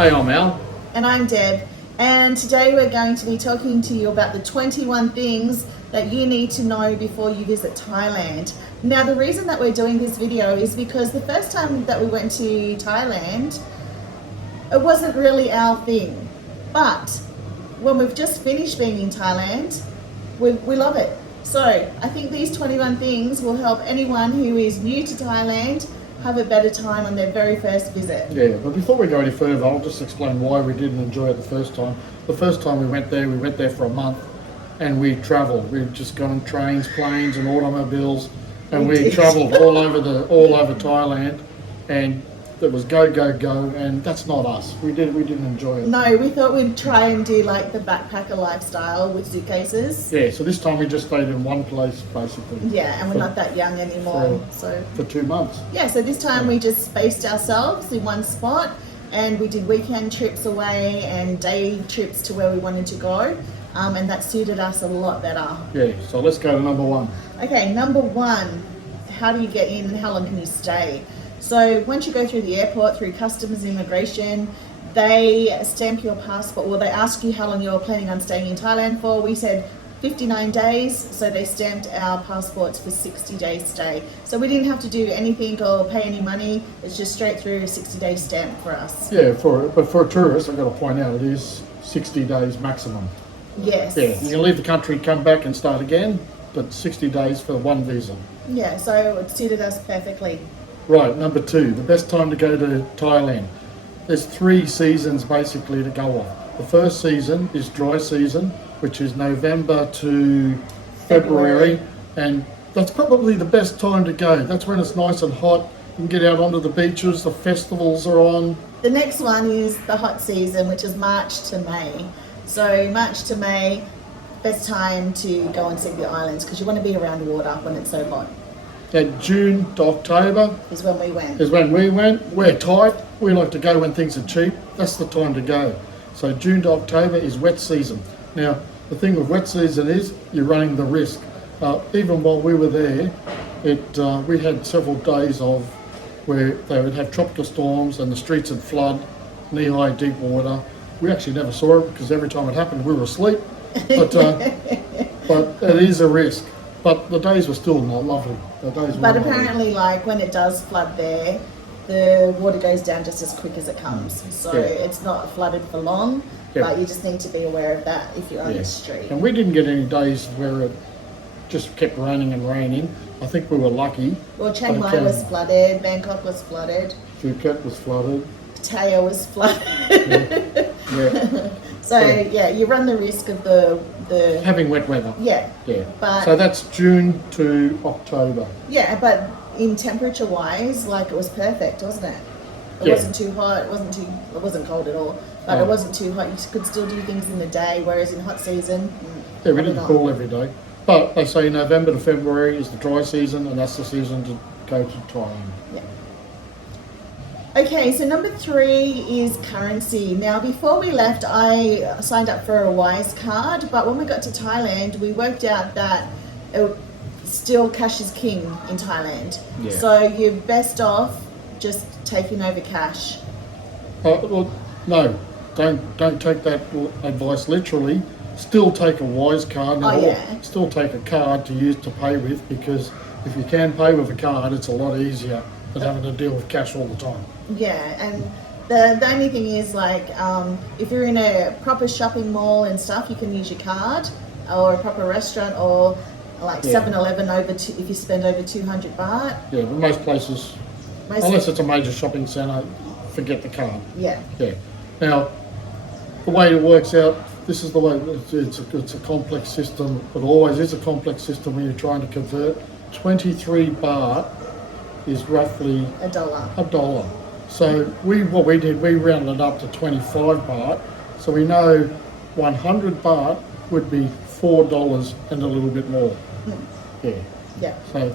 Hey, I'm Al. And I'm Deb. And today we're going to be talking to you about the 21 things that you need to know before you visit Thailand. Now, the reason that we're doing this video is because the first time that we went to Thailand, it wasn't really our thing. But when we've just finished being in Thailand, we love it. So I think these 21 things will help anyone who is new to Thailand have a better time on their very first visit. Yeah, but before we go any further, I'll just explain why we didn't enjoy it the first time. The first time we went there for a month, and we travelled. We'd just gone on trains, planes, and automobiles, and we travelled all over Thailand, and it was go, and that's not us. We didn't enjoy it. No, we thought we'd try and do like the backpacker lifestyle with suitcases. Yeah, so this time we just stayed in one place basically. Yeah, and we're not that young anymore. For 2 months. Yeah, so this time we just spaced ourselves in one spot, and we did weekend trips away and day trips to where we wanted to go, and that suited us a lot better. Yeah, so let's go to number one. Okay, number one, how do you get in and how long can you stay? So once you go through the airport, through customs and immigration, they stamp your passport. Well, they ask you how long you're planning on staying in Thailand for. We said 59 days, so they stamped our passports for 60 days stay. So we didn't have to do anything or pay any money. It's just straight through a 60-day stamp for us. Yeah, but for a tourist, I've got to point out, it is 60 days maximum. Yes. Yeah, you can leave the country, come back and start again, but 60 days for one visa. Yeah, so it suited us perfectly. Right, number two, the best time to go to Thailand. There's 3 seasons basically to go off. The first season is dry season, which is November to February, and that's probably the best time to go. That's when it's nice and hot. You can get out onto the beaches, the festivals are on. The next one is the hot season, which is March to May. So March to May, best time to go and see the islands because you want to be around water when it's so hot. And June to October Is when we went. We're tight. We like to go when things are cheap. That's the time to go. So June to October is wet season. Now, the thing with wet season is you're running the risk. Even while we were there, we had several days of where they would have tropical storms and the streets would flood, knee-high deep water. We actually never saw it because every time it happened we were asleep. But it is a risk. But the days were still not lovely. But apparently, like when it does flood there, the water goes down just as quick as it comes. So it's not flooded for long, but you just need to be aware of that if you're on the street. And we didn't get any days where it just kept raining and raining. I think we were lucky. Well, Chiang Mai was flooded, Bangkok was flooded, Phuket was flooded, Pattaya was flooded. So you run the risk of the having wet weather. Yeah. But so that's June to October. Yeah, but in temperature wise, like it was perfect, wasn't it? It wasn't too hot. It wasn't cold at all. But it wasn't too hot. You could still do things in the day. Whereas in hot season, we didn't cool every day. But they say November to February is the dry season, and that's the season to go to Thailand. Yeah. Okay, so number 3 is currency. Now, before we left, I signed up for a Wise card, but when we got to Thailand, we worked out that still cash is king in Thailand. Yeah. So you're best off just taking over cash. Well, no, don't take that advice literally. Still take a Wise card, still take a card to use to pay with, because if you can pay with a card, it's a lot easier than having to deal with cash all the time. Yeah, and the only thing is, like, if you're in a proper shopping mall and stuff, you can use your card, or a proper restaurant, or like 7-Eleven if you spend over 200 baht. Yeah, but most places, unless it's a major shopping centre, forget the card. Yeah. Yeah. Now, the way it works out, this is the way, it's a complex system. It always is a complex system when you're trying to convert. 23 baht is roughly $1. So what we did, we rounded up to 25 baht. So we know 100 baht would be $4 and a little bit more. Yeah. So.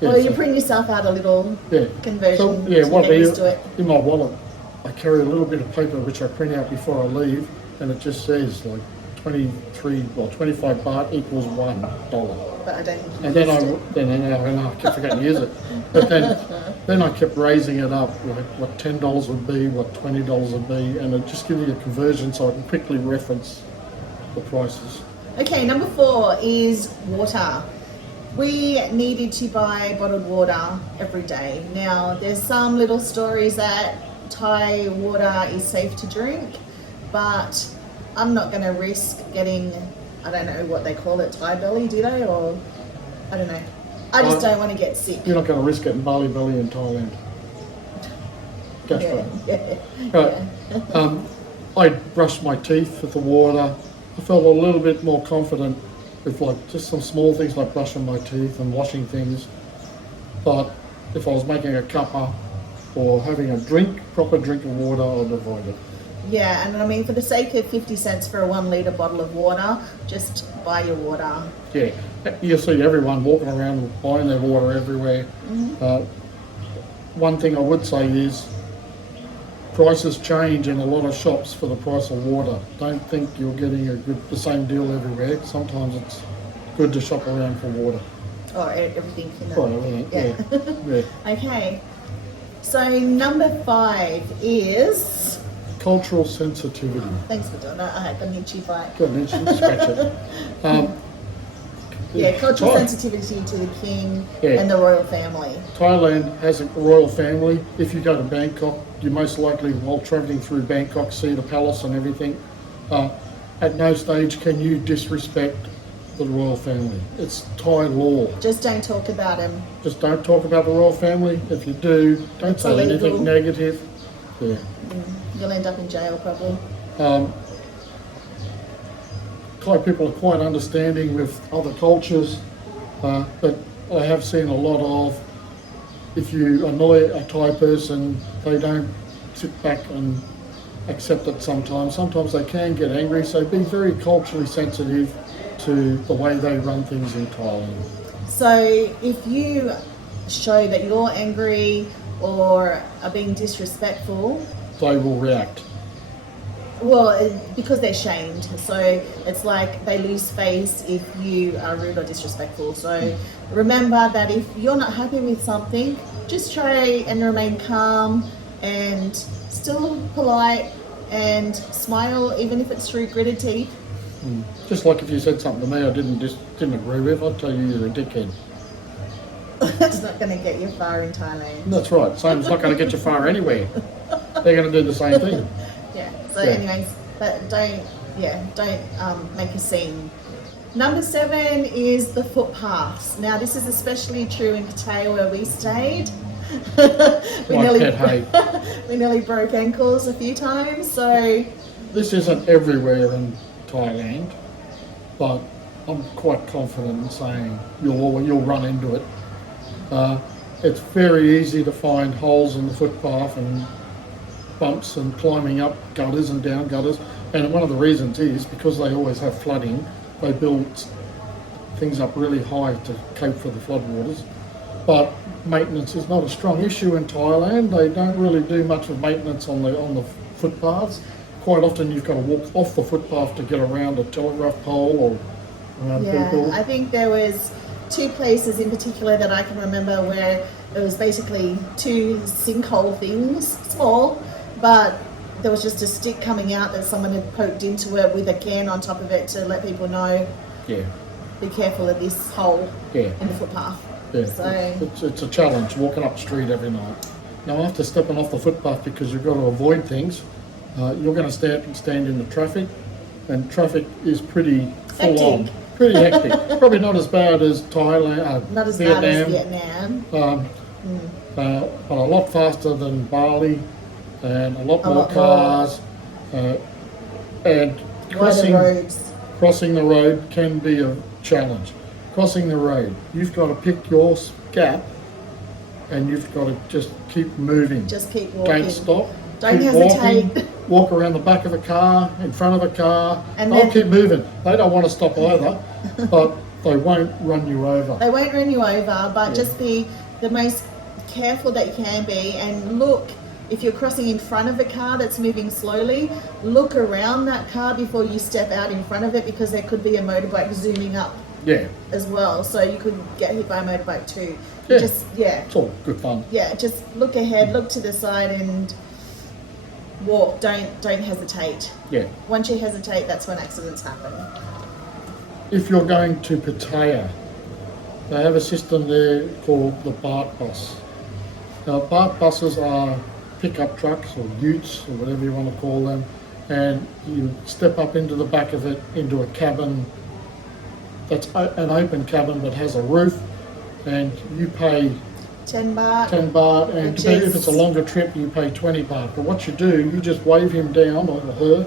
Well, you bring yourself out a little conversion. So, what get used to it. In my wallet, I carry a little bit of paper which I print out before I leave, and it just says like 25 baht equals $1. But I don't think and then I forget to use it. But then Then I kept raising it up, like what $10 would be, what $20 would be, and it just gives you a conversion so I can quickly reference the prices. Okay, number 4 is water. We needed to buy bottled water every day. Now, there's some little stories that Thai water is safe to drink, but I'm not going to risk getting, I don't know what they call it, Thai belly, do they? Or, I don't know. I just don't want to get sick. You're not going to risk getting Bali belly in Thailand. That's right. Right. I brushed my teeth with the water. I felt a little bit more confident with like just some small things like brushing my teeth and washing things. But if I was making a cuppa or having a proper drink of water, I'd avoid it. Yeah, and I mean, for the sake of 50 cents for a 1 litre bottle of water, just buy your water. Yeah, you see everyone walking around buying their water everywhere. One thing I would say is prices change in a lot of shops for the price of water. Don't think you're getting the same deal everywhere. Sometimes it's good to shop around for water. Oh, everything in that. Right, yeah. Okay, so number 5 is... cultural sensitivity. Thanks for doing that. I had an itchy bite. Good, you should scratch it. Cultural sensitivity to the king and the royal family. Thailand has a royal family. If you go to Bangkok, you most likely, while travelling through Bangkok, see the palace and everything. At no stage can you disrespect the royal family. It's Thai law. Just don't talk about him. Just don't talk about the royal family. If you do, don't say anything negative. Yeah. You'll end up in jail probably. Thai people are quite understanding with other cultures, but I have seen a lot of, if you annoy a Thai person, they don't sit back and accept it sometimes. Sometimes they can get angry, so be very culturally sensitive to the way they run things in Thailand. So if you show that you're angry or are being disrespectful, they will react. Well, because they're shamed. So it's like they lose face if you are rude or disrespectful. So remember that if you're not happy with something, just try and remain calm and still polite and smile, even if it's through gritted teeth. Just like if you said something to me I didn't agree with, I'd tell you you're a dickhead. That's not going to get you far in Thailand. That's right. Same's not going to get you far anywhere. They're going to do the same thing. So anyways, but don't make a scene. Number 7 is the footpaths. Now this is especially true in Pattaya where we stayed. we nearly broke ankles a few times. So this isn't everywhere in Thailand, but I'm quite confident in saying you'll run into it. It's very easy to find holes in the footpath and bumps and climbing up gutters and down gutters, and one of the reasons is because they always have flooding. They build things up really high to cope for the floodwaters, but maintenance is not a strong issue in Thailand. They don't really do much of maintenance on the footpaths. Quite often you've got to walk off the footpath to get around a telegraph pole or around people. I think there was 2 places in particular that I can remember where it was basically 2 sinkhole things, small, but there was just a stick coming out that someone had poked into it with a can on top of it to let people know, be careful of this hole in the footpath. Yeah, so it's a challenge walking up the street every night. Now after stepping off the footpath, because you've got to avoid things, you're going to stand in the traffic, and traffic is pretty full on. Pretty hectic. Probably not as bad as Thailand, not as Vietnam, bad as Vietnam. But a lot faster than Bali, and a lot more cars, and crossing the road can be a challenge. Crossing the road, you've got to pick your gap, and you've got to just keep moving. Just keep walking. Don't stop. Don't keep hesitate. Walking, walk around the back of a car, in front of a car. And They'll keep moving. They don't want to stop either, but they won't run you over. They won't run you over, but just be the most careful that you can be, and look. If you're crossing in front of a car that's moving slowly, look around that car before you step out in front of it, because there could be a motorbike zooming up Yeah, as well, so you could get hit by a motorbike too. Yeah. Yeah, it's all good fun. yeah. Just look ahead, look to the side, and walk. Don't hesitate. Yeah. Once you hesitate, that's when accidents happen. If you're going to Pattaya, they have a system there called the BART bus. Now, BART buses are pickup trucks or utes or whatever you want to call them, and you step up into the back of it into a cabin that's an open cabin that has a roof, and you pay 10 baht. 10 baht, and Which depending is- if it's a longer trip, you pay 20 baht. But what you do, you just wave him down or her,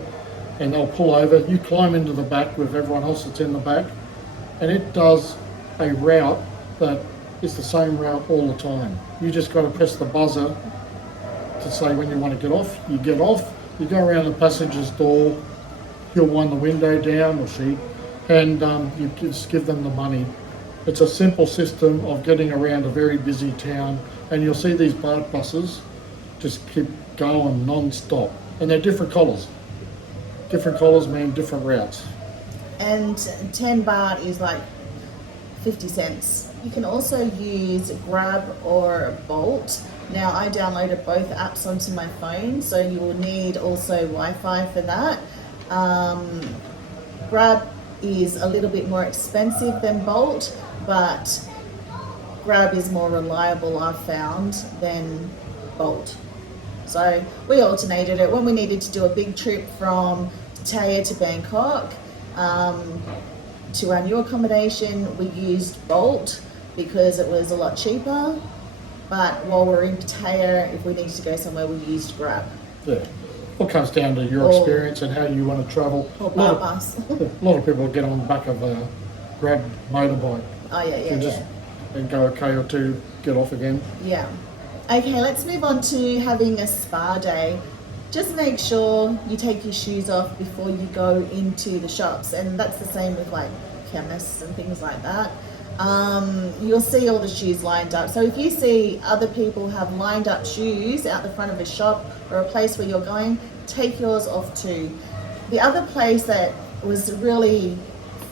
and they'll pull over. You climb into the back with everyone else that's in the back, and it does a route that is the same route all the time. You just got to press the buzzer to say when you want to get off. You get off, you go around the passenger's door, he'll wind the window down, or she, and you just give them the money. It's a simple system of getting around a very busy town, and you'll see these BART buses just keep going non-stop, and they're different colours. Different colours mean different routes. And 10 baht is like 50 cents. You can also use Grab or Bolt. Now, I downloaded both apps onto my phone, so you will need also Wi-Fi for that. Grab is a little bit more expensive than Bolt, but Grab is more reliable, I've found, than Bolt. So we alternated it when we needed to do a big trip from Pattaya to Bangkok. To our new accommodation, we used Bolt because it was a lot cheaper. But while we're in Pattaya, if we needed to go somewhere, we used Grab. Yeah. What comes down to your experience and how you want to travel. Or BART bus. A lot of people get on the back of a Grab motorbike Oh, yeah, and just and go a K or two, get off again. Yeah. Okay, let's move on to having a spa day. Just make sure you take your shoes off before you go into the shops, and that's the same with like chemists and things like that. You'll see all the shoes lined up. So if you see other people have lined up shoes out the front of a shop or a place where you're going, take yours off too. The other place that was really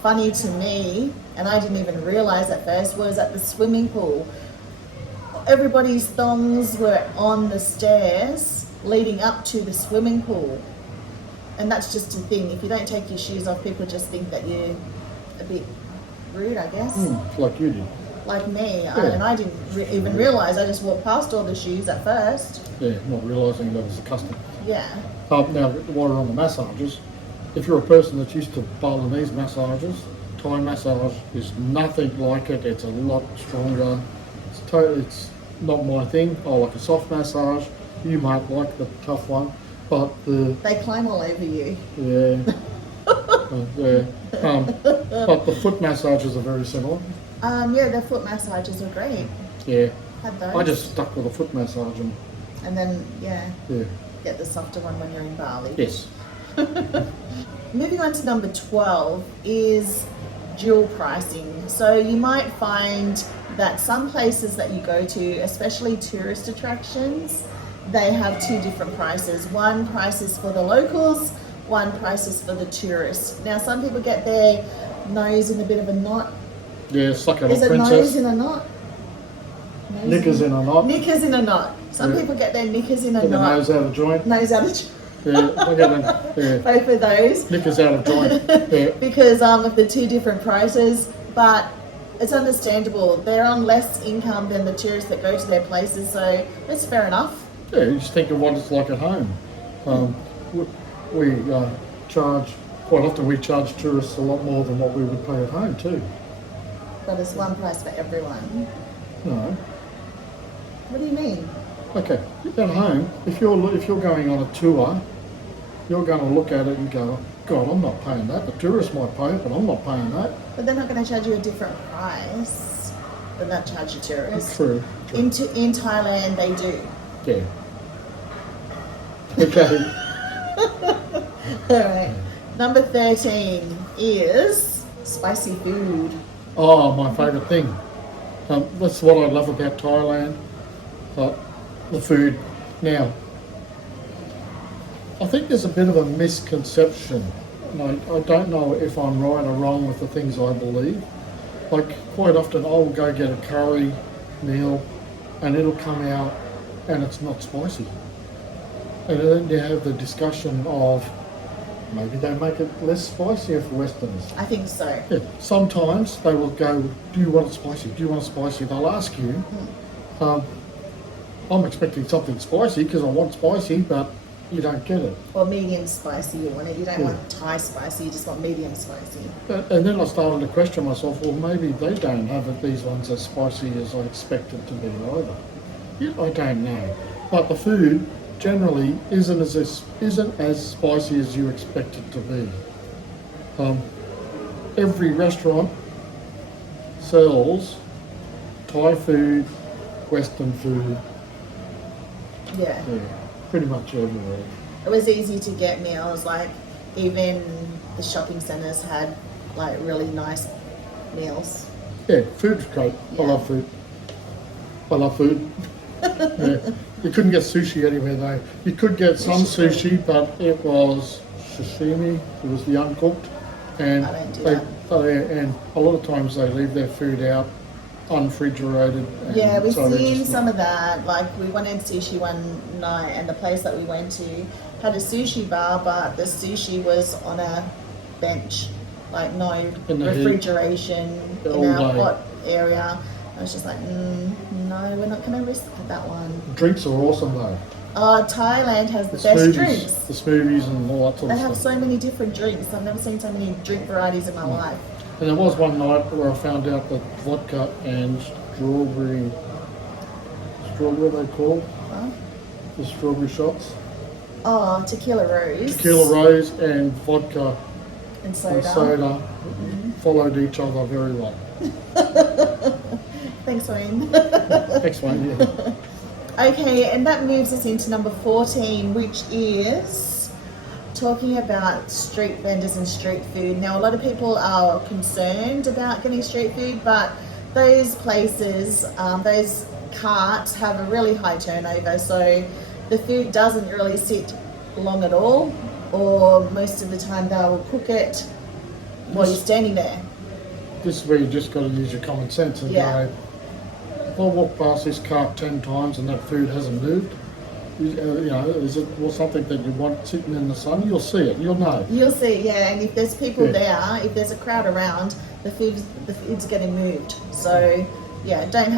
funny to me, and I didn't even realize at first, was at the swimming pool. Everybody's thongs were on the stairs leading up to the swimming pool. And that's just a thing. If you don't take your shoes off, people just think that you're a bit rude, I guess. Like you did. Like me. And I didn't even realize. I just walked past all the shoes at first. Yeah, not realising that was a custom. Yeah. Now, while we're on the massages, if you're a person that's used to Balinese massages, Thai massage is nothing like it. It's a lot stronger. It's not my thing. I like a soft massage. You might like the tough one, but They climb all over you. yeah, yeah. But the foot massages are very similar. Yeah, the foot massages are great. Yeah, Had those. I just stuck with a foot massage And then, yeah, yeah. get the softer one when you're in Bali. Yes. Moving on to number 12 is dual pricing. So you might find that some places that you go to, especially tourist attractions, they have two different prices. One price is for the locals, one price is for the tourists. Now, some people get their nose in a bit of a knot. Yeah, suck it Is up, it princess. nose in a knot? Nose Knickers in a knot. Knickers in a knot. Some Yeah. people get their knickers in a Get the knot. nose out of joint. Nose out of Yeah, look at them. Yeah, both of those. knickers out of joint. Yeah, Because of the two different prices, but it's understandable. They're on less income than the tourists that go to their places, so that's fair enough. yeah. You just think of what it's like at home. We charge quite often. We charge tourists a lot more than what we would pay at home too. But it's one price for everyone. No. What do you mean? Okay, at home, if you're going on a tour, you're going to look at it and go, God, I'm not paying that. The tourists might pay it, but I'm not paying that. But they're not going to charge you a different price than that charge you tourists. True. In Thailand, they do. Yeah. Okay. All right. Number 13 is spicy food. Oh, my favourite thing. That's what I love about Thailand. The food. Now, I think there's a bit of a misconception, and I don't know if I'm right or wrong with the things I believe, Like quite often I'll go get a curry meal and it'll come out and it's not spicy. And then you have the discussion of maybe they make it less spicier for Westerners. I think so. Yeah, sometimes they will go, do you want it spicy? Do you want it spicy? They'll ask you. I'm expecting something spicy because I want spicy, but you don't get it. Or medium spicy you want it. You don't want Thai spicy, you just want medium spicy. And then I started to question myself, well, maybe they don't have it, these ones as spicy as I expect it to be either. Yeah, I don't know. But the food generally isn't as spicy as you expect it to be. Every restaurant sells Thai food, Western food, Yeah. pretty much everywhere. It was easy to get meals, like even the shopping centres had like really nice meals. Yeah, food's great. I love food. I love food. Yeah. You couldn't get sushi anywhere though. You could get some sushi, but it was sashimi. It was the uncooked, and I don't do that. and a lot of times they leave their food out unrefrigerated. And Yeah, we've so they're seen just some of that. Like we wanted sushi one night, and the place that we went to had a sushi bar, but the sushi was on a bench, like no In the heat. refrigeration All in our day. hot area. I was just like, no, we're not going to risk that one. Drinks are awesome though. Thailand has the The best smoothies, drinks. the smoothies and all that sort They of have stuff. so many different drinks. I've never seen so many drink varieties in my life. And there was one night where I found out that vodka and strawberry they call Huh? the strawberry shots. Oh, tequila rose. Tequila rose and vodka and soda. and soda followed each other very well. Thanks, Wayne. Next one, yeah. Okay, and that moves us into number 14, which is talking about street vendors and street food. Now, a lot of people are concerned about getting street food, but those places, those carts have a really high turnover, so the food doesn't really sit long at all, or most of the time they'll cook it while you're standing there. This is where you just got to use your common sense and Yeah. go, if I walk past this cart 10 times and that food hasn't moved, is it something that you want sitting in the sun? You'll see it, you'll know. You'll see, yeah, and if there's people Yeah. there, if there's a crowd around, the food's getting moved. So yeah, don't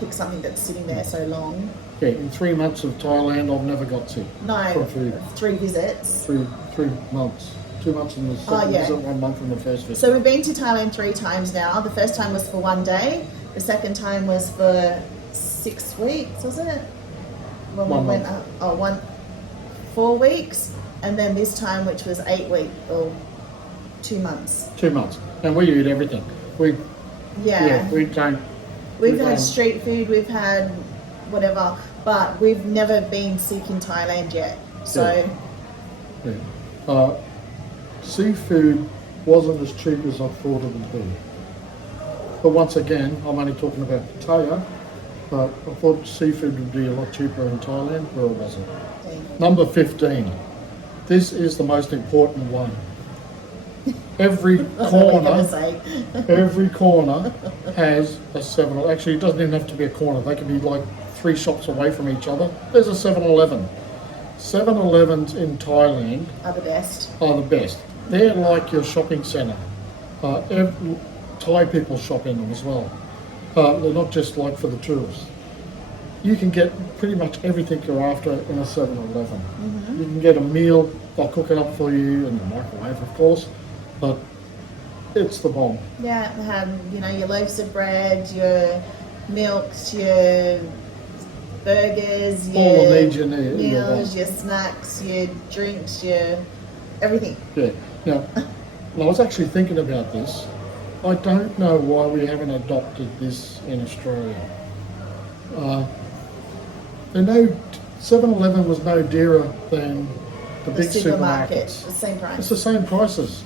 pick something that's sitting there so long. Yeah, in 3 months of Thailand, I've never got sick No, from food. 3 visits. 3 months. 2 months in the second yeah. visit, 1 month in the first visit. So we've been to Thailand 3 times now. The first time was for 1 day. The second time was for 6 weeks, was it? When 1 we went month. up, 4 weeks, and then this time, which was 8 weeks or 2 months. 2 months. And we eat everything. We Yeah. we don't. We've we had don't- street food, we've had whatever, but we've never been sick in Thailand yet. So Yeah. Seafood wasn't as cheap as I thought it would be. But once again, I'm only talking about Pattaya, but I thought seafood would be a lot cheaper in Thailand, where it wasn't. Number 15. This is the most important one. Every corner, every corner has a 7-Eleven. Actually, it doesn't even have to be a corner. They can be like 3 shops away from each other. There's a 7-Eleven. 7-Elevens in Thailand are the best. are the best. They're like your shopping centre. Thai people shop in them as well. They're not just like for the tourists. You can get pretty much everything you're after in a 7-Eleven. You can get a meal, they'll cook it up for you in the microwave, of course, but it's the bomb. Yeah, have your loaves of bread, your milks, your burgers, All your the needs you need. meals, your snacks, your drinks, your everything. Yeah. Now, I was actually thinking about this. I don't know why we haven't adopted this in Australia. 7-Eleven was no dearer than the big supermarket, supermarkets. the same price. It's the same prices.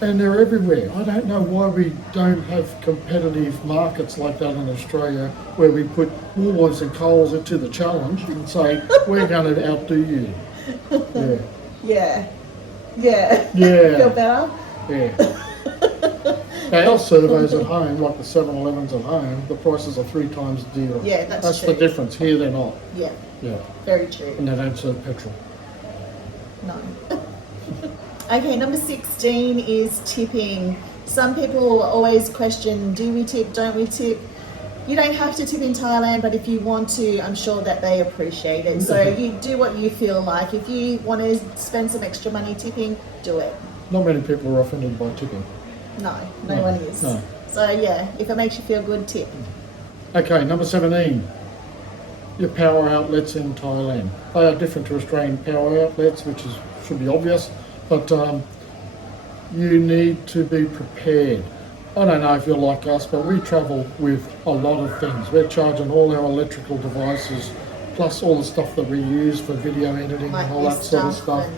And they're everywhere. I don't know why we don't have competitive markets like that in Australia, where we put Woolworths and Coles into the challenge and say, we're going to outdo you. Yeah. Yeah. Yeah. Feel better? Yeah. Our surveys at home, like the 7-Elevens at home, the prices are 3 times dearer. Yeah, that's the true. difference. Here they're not. Yeah, Yeah, very true. and they don't serve petrol. No. Okay, number 16 is tipping. Some people always question, do we tip, don't we tip? You don't have to tip in Thailand, but if you want to, I'm sure that they appreciate it. So you do what you feel like. If you want to spend some extra money tipping, do it. Not many people are offended by tipping. No, no one is. No. So yeah, if it makes you feel good, tip. Okay, number 17. Your power outlets in Thailand. They are different to Australian power outlets, which should be obvious, but you need to be prepared. I don't know if you're like us, but we travel with a lot of things. We're charging all our electrical devices, plus all the stuff that we use for video editing Like and all that sort of stuff.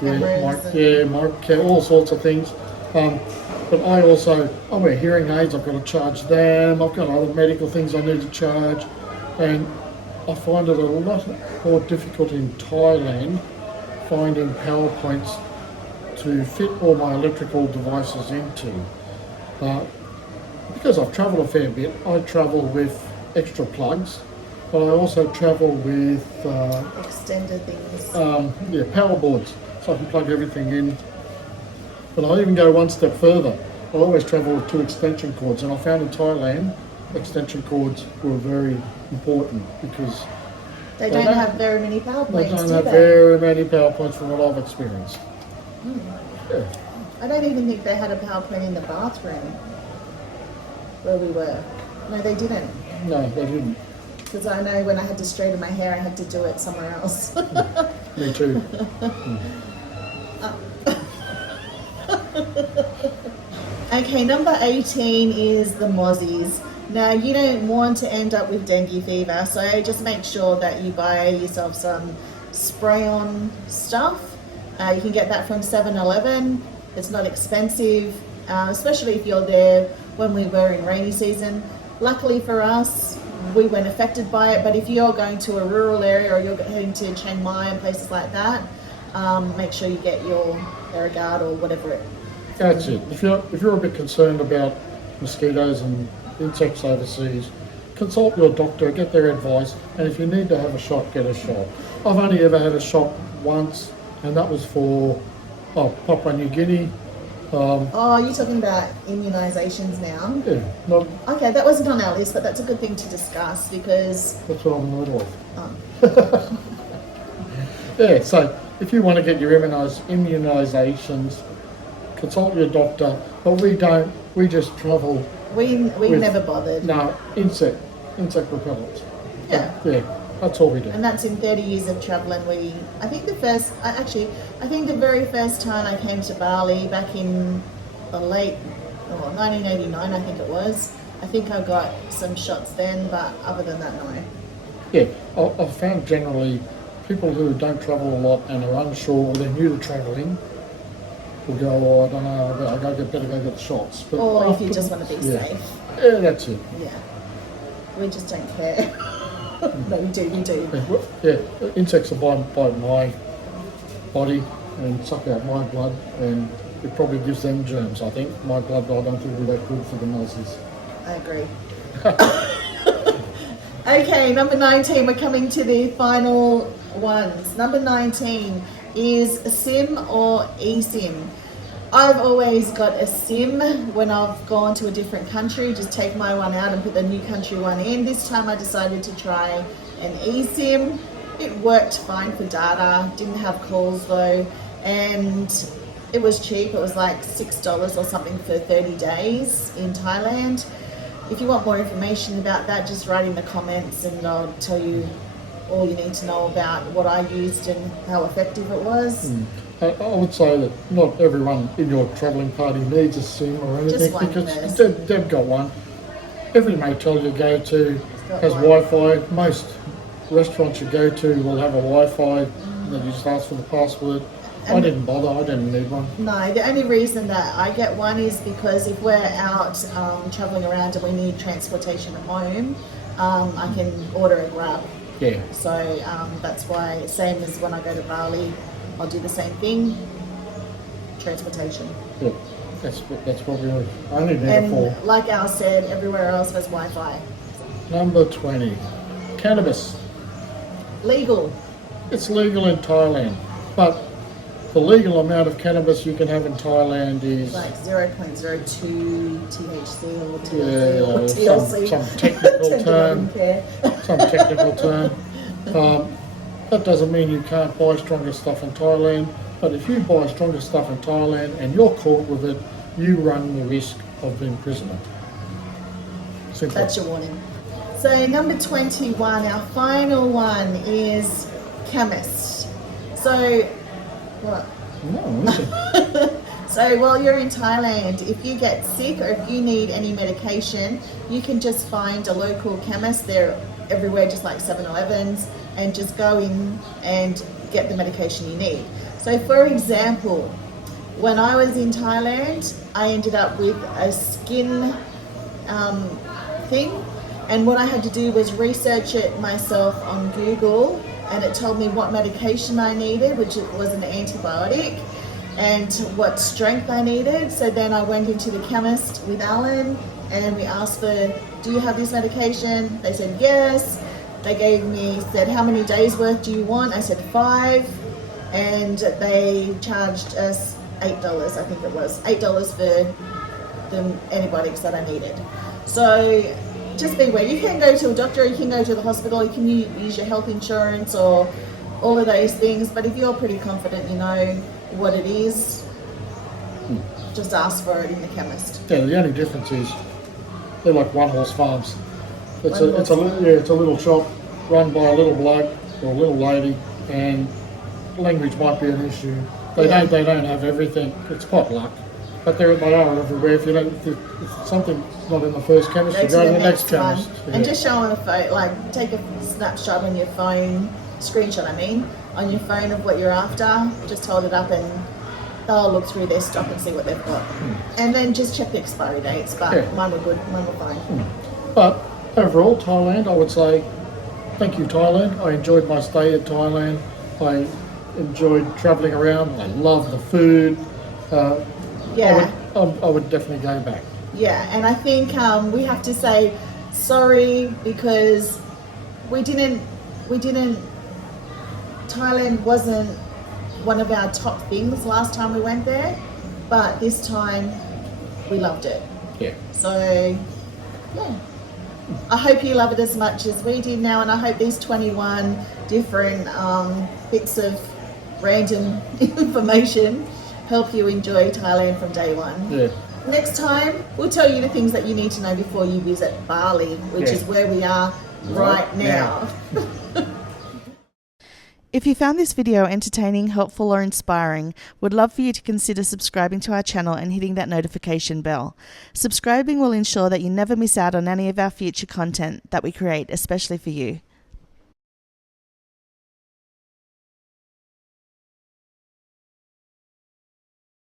Cameras All sorts of things. But I wear hearing aids, I've got to charge them, I've got other medical things I need to charge, and I find it a lot more difficult in Thailand finding power points to fit all my electrical devices into. Because I've travelled a fair bit, I travel with extra plugs, but I also travel with extender things. power boards, so I can plug everything in. But I even go one step further. I always travel with 2 extension cords, and I found in Thailand extension cords were very important because They don't have very many power they points, don't do have they? very many power points from what I've experienced. Yeah. I don't even think they had a power point in the bathroom where we were. No, they didn't. No, they didn't. Because I know when I had to straighten my hair, I had to do it somewhere else. Me too. Okay, number 18 is the mozzies. Now, you don't want to end up with dengue fever, so just make sure that you buy yourself some spray-on stuff. You can get that from 7-Eleven. It's not expensive, especially if you're there when we were in rainy season. Luckily for us, we weren't affected by it, but if you're going to a rural area or you're heading to Chiang Mai and places like that, make sure you get your Aerogard or whatever it. That's it. If you're a bit concerned about mosquitoes and insects overseas, consult your doctor, get their advice, and if you need to have a shot, get a shot. I've only ever had a shot once, and that was for Papua New Guinea. Oh, you're talking about immunisations now? Yeah, not, Okay, that wasn't on our list, but that's a good thing to discuss because... that's what I'm in the middle of. Yeah, so if you want to get your immunisations, consult your doctor, but we just travel. We with- never bothered. No, insect repellents. Yeah. Yeah, that's all we do. And that's in 30 years of travelling. I think the very first time I came to Bali back in the 1989, I think it was. I think I got some shots then, but other than that, no. Yeah, I've found generally people who don't travel a lot and are unsure or they're new to travelling will go, oh, I don't know, better go get the shots. But Or if you just want to be safe. Yeah, that's it. Yeah. We just don't care. No, we do. Yeah, insects will bite my body and suck out my blood, and it probably gives them germs, I think. My blood, I don't think will be that good for the noses. I agree. Okay, number 19, we're coming to the final ones. Number 19 is SIM or eSIM. I've always got a SIM when I've gone to a different country, just take my one out and put the new country one in. This time I decided to try an eSIM. It worked fine for data, didn't have calls though, and it was cheap. It was like $6 or something for 30 days in Thailand. If you want more information about that, just write in the comments and I'll tell you all you need to know about what I used and how effective it was. I would say that not everyone in your travelling party needs a SIM or anything, Just one because person. they've got one. Every motel you go to got has one. Wi-Fi. Most restaurants you go to will have a Wi-Fi. Then you just ask for the password. I didn't bother. I didn't need one. No, the only reason that I get one is because if we're out travelling around and we need transportation at home, I can order a Grab. Yeah. So that's why, same as when I go to Bali, I'll do the same thing, transportation. Yeah. That's what we were only there for. And like Al said, everywhere else has Wi-Fi. Number 20, cannabis. Legal. It's legal in Thailand, but the legal amount of cannabis you can have in Thailand is Like 0.02 THC or yeah, TLC. some technical term. care. Some technical term. That doesn't mean you can't buy stronger stuff in Thailand, but if you buy stronger stuff in Thailand and you're caught with it, you run the risk of imprisonment. Simple. That's your warning. So number 21, our final one is chemist. So, what? No, listen. So while you're in Thailand, if you get sick or if you need any medication, you can just find a local chemist. They're everywhere, just like 7-Elevens, and just go in and get the medication you need. So for example, when I was in Thailand, I ended up with a skin thing, and what I had to do was research it myself on Google, and it told me what medication I needed, which was an antibiotic, and what strength I needed. So then I went into the chemist with Alan and we asked for, do you have this medication? They said yes. They said, how many days worth do you want? I said 5, and they charged us $8, I think it was $8 for the antibiotics that I needed. So just be aware. You can go to a doctor, you can go to the hospital, you can use your health insurance or all of those things, but if you're pretty confident you know what it is, just ask for it in the chemist. Yeah, the only difference is they're like one-horse farms. It's a little shop run by a little bloke or a little lady, and language might be an issue. They don't have everything. It's quite luck, but they are everywhere. If something's not in the first chemist, you go to the next chemist. Yeah. And just show on a phone, like take a snapshot on your phone, screenshot on your phone of what you're after. Just hold it up and they'll look through their stock and see what they've got. And then just check the expiry dates, but mine were good, mine were fine. But overall, Thailand, I would say, thank you, Thailand. I enjoyed my stay at Thailand. I enjoyed travelling around. I love the food. I would definitely go back. Yeah, and I think we have to say sorry because we didn't. Thailand wasn't one of our top things last time we went there, but this time we loved it. Yeah. So, yeah. I hope you love it as much as we did now, and I hope these 21 different bits of random information help you enjoy Thailand from day one. Yeah. Next time, we'll tell you the things that you need to know before you visit Bali, which is where we are right now. If you found this video entertaining, helpful or inspiring, we'd love for you to consider subscribing to our channel and hitting that notification bell. Subscribing will ensure that you never miss out on any of our future content that we create especially for you.